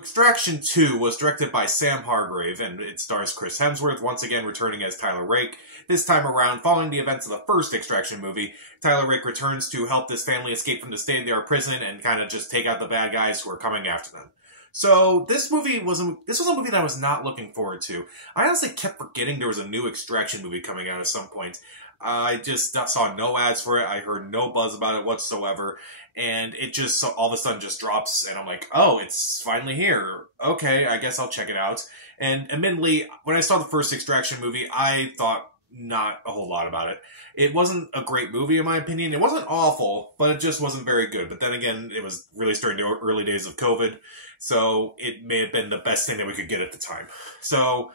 Extraction 2 was directed by Sam Hargrave, and it stars Chris Hemsworth, once again returning as Tyler Rake. This time around, following the events of the first Extraction movie, Tyler Rake returns to help this family escape from the state-of-the-art prison and kind of just take out the bad guys who are coming after them. So, this was a movie that I was not looking forward to. I honestly kept forgetting there was a new Extraction movie coming out at some point. I just saw no ads for it, I heard no buzz about it whatsoever, and it just all of a sudden just drops, and I'm like, oh, it's finally here. Okay, I guess I'll check it out. And admittedly, when I saw the first Extraction movie, I thought not a whole lot about it. It wasn't a great movie, in my opinion. It wasn't awful, but it just wasn't very good. But then again, it was released during the early days of COVID, so it may have been the best thing that we could get at the time. So,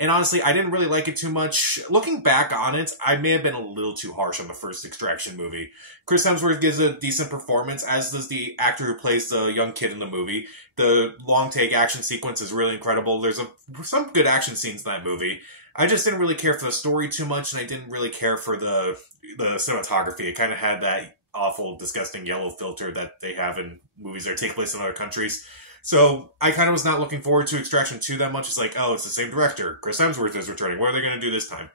and honestly, I didn't really like it too much. Looking back on it, I may have been a little too harsh on the first Extraction movie. Chris Hemsworth gives a decent performance, as does the actor who plays the young kid in the movie. The long-take action sequence is really incredible. There's some good action scenes in that movie. I just didn't really care for the story too much, and I didn't really care for the cinematography. It kind of had that awful, disgusting yellow filter that they have in movies that take place in other countries. So, I kind of was not looking forward to Extraction 2 that much. It's like, oh, it's the same director. Chris Hemsworth is returning. What are they going to do this time?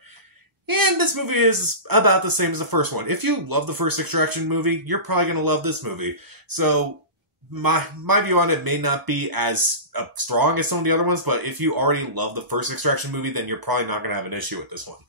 And this movie is about the same as the first one. If you love the first Extraction movie, you're probably going to love this movie. So, my view on it may not be as strong as some of the other ones, but if you already love the first Extraction movie, then you're probably not going to have an issue with this one.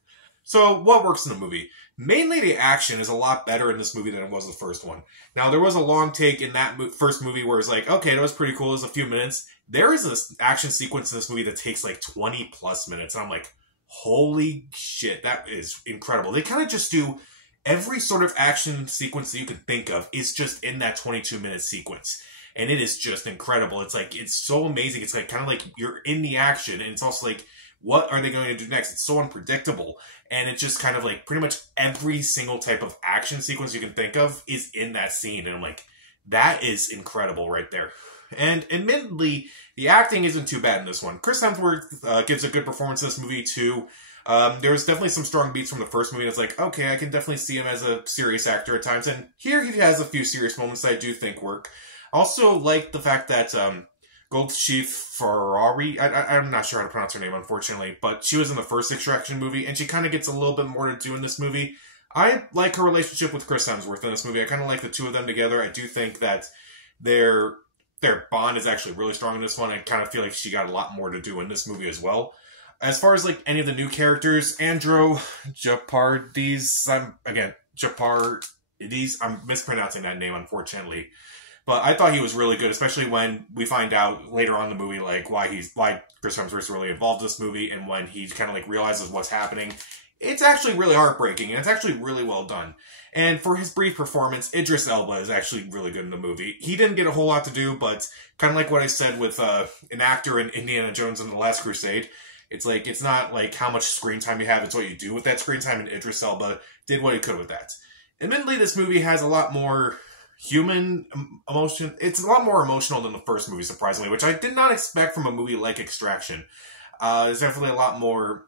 So, what works in the movie? Mainly the action is a lot better in this movie than it was the first one. Now, there was a long take in that first movie where it's like, okay, that was pretty cool, it was a few minutes. There is an action sequence in this movie that takes like 20 plus minutes, and I'm like, holy shit, that is incredible. They kind of just do every sort of action sequence that you could think of is just in that 22-minute sequence. And it is just incredible. It's like, it's so amazing. It's like kind of like you're in the action, and it's also like, what are they going to do next? It's so unpredictable. And it's just kind of like pretty much every single type of action sequence you can think of is in that scene. And I'm like, that is incredible right there. And admittedly, the acting isn't too bad in this one. Chris Hemsworth gives a good performance in this movie too. There's definitely some strong beats from the first movie. It's like, okay, I can definitely see him as a serious actor at times. And here he has a few serious moments that I do think work. Also like the fact that Goldschief Ferrari, I'm not sure how to pronounce her name, unfortunately, but she was in the first Extraction movie, and she kind of gets a little bit more to do in this movie. I like her relationship with Chris Hemsworth in this movie. I kind of like the two of them together. I do think that their bond is actually really strong in this one. I kind of feel like she got a lot more to do in this movie as well. As far as like any of the new characters, Andro Jeopardies, I'm mispronouncing that name, unfortunately. But I thought he was really good, especially when we find out later on in the movie, like, why Chris Hemsworth's really involved in this movie, and when he kind of, like, realizes what's happening. It's actually really heartbreaking, and it's actually really well done. And for his brief performance, Idris Elba is actually really good in the movie. He didn't get a whole lot to do, but kind of like what I said with an actor in Indiana Jones and the Last Crusade, it's like, it's not like how much screen time you have, it's what you do with that screen time, and Idris Elba did what he could with that. Admittedly, this movie has a lot more human emotion. It's a lot more emotional than the first movie, surprisingly, which I did not expect from a movie like Extraction. There's definitely a lot more,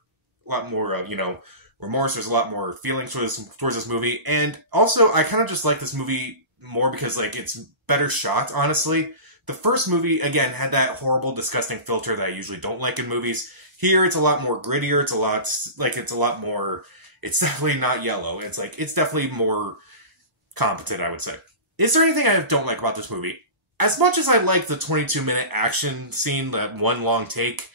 remorse. There's a lot more feelings towards this movie. And also, I kind of just like this movie more because, like, it's better shot, honestly. The first movie, again, had that horrible, disgusting filter that I usually don't like in movies. Here, it's a lot more grittier. It's a lot more, it's definitely not yellow. It's definitely more competent, I would say. Is there anything I don't like about this movie? As much as I like the 22-minute action scene, that one long take,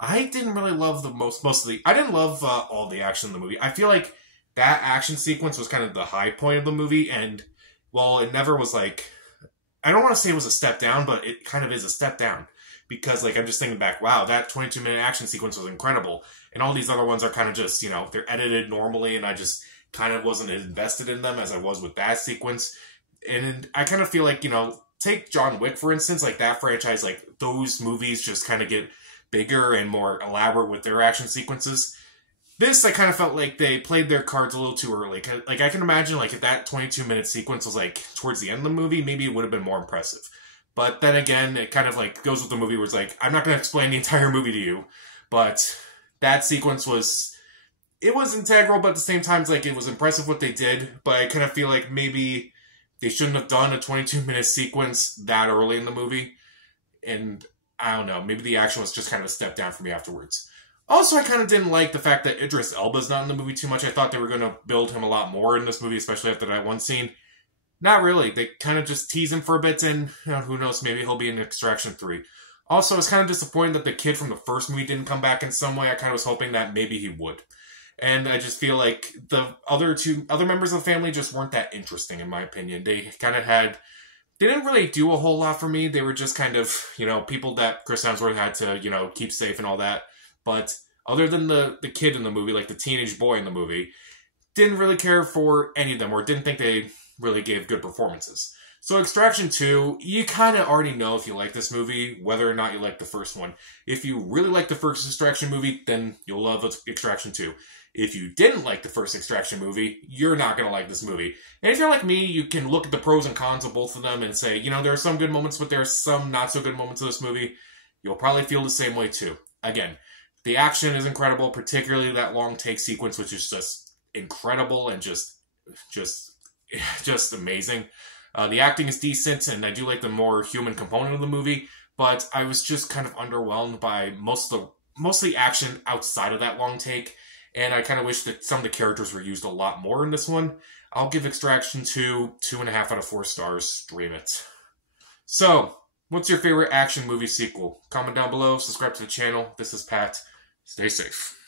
I didn't really love I didn't love all the action in the movie. I feel like that action sequence was kind of the high point of the movie, and while it never was like, I don't want to say it was a step down, but it kind of is a step down. Because, like, I'm just thinking back, wow, that 22-minute action sequence was incredible. And all these other ones are kind of just, they're edited normally, and I just kind of wasn't invested in them as I was with that sequence. And I kind of feel like, take John Wick, for instance, like that franchise, like those movies just kind of get bigger and more elaborate with their action sequences. This, I kind of felt like they played their cards a little too early. Like, I can imagine, like, if that 22-minute sequence was, like, towards the end of the movie, maybe it would have been more impressive. But then again, it kind of, like, goes with the movie where it's like, I'm not going to explain the entire movie to you, but that sequence was, it was integral, but at the same time, it's like, it was impressive what they did, but I kind of feel like maybe they shouldn't have done a 22-minute sequence that early in the movie. And I don't know, maybe the action was just kind of a step down for me afterwards. Also, I kind of didn't like the fact that Idris Elba's not in the movie too much. I thought they were going to build him a lot more in this movie, especially after that one scene. Not really. They kind of just tease him for a bit, and who knows, maybe he'll be in Extraction 3. Also, I was kind of disappointed that the kid from the first movie didn't come back in some way. I kind of was hoping that maybe he would. And I just feel like the other members of the family just weren't that interesting, in my opinion. They kind of they didn't really do a whole lot for me. They were just kind of, people that Chris Hemsworth had to, keep safe and all that. But other than the kid in the movie, like the teenage boy in the movie, didn't really care for any of them, or didn't think they really gave good performances. So Extraction 2, you kind of already know if you like this movie, whether or not you like the first one. If you really like the first Extraction movie, then you'll love Extraction 2. If you didn't like the first Extraction movie, you're not going to like this movie. And if you're like me, you can look at the pros and cons of both of them and say, there are some good moments, but there are some not so good moments of this movie. You'll probably feel the same way too. Again, the action is incredible, particularly that long take sequence, which is just incredible and just amazing. The acting is decent, and I do like the more human component of the movie, but I was just kind of underwhelmed by most of the action outside of that long take, and I kind of wish that some of the characters were used a lot more in this one. I'll give Extraction 2 2.5 out of 4 stars. Stream it. So, what's your favorite action movie sequel? Comment down below, subscribe to the channel. This is Pat. Stay safe.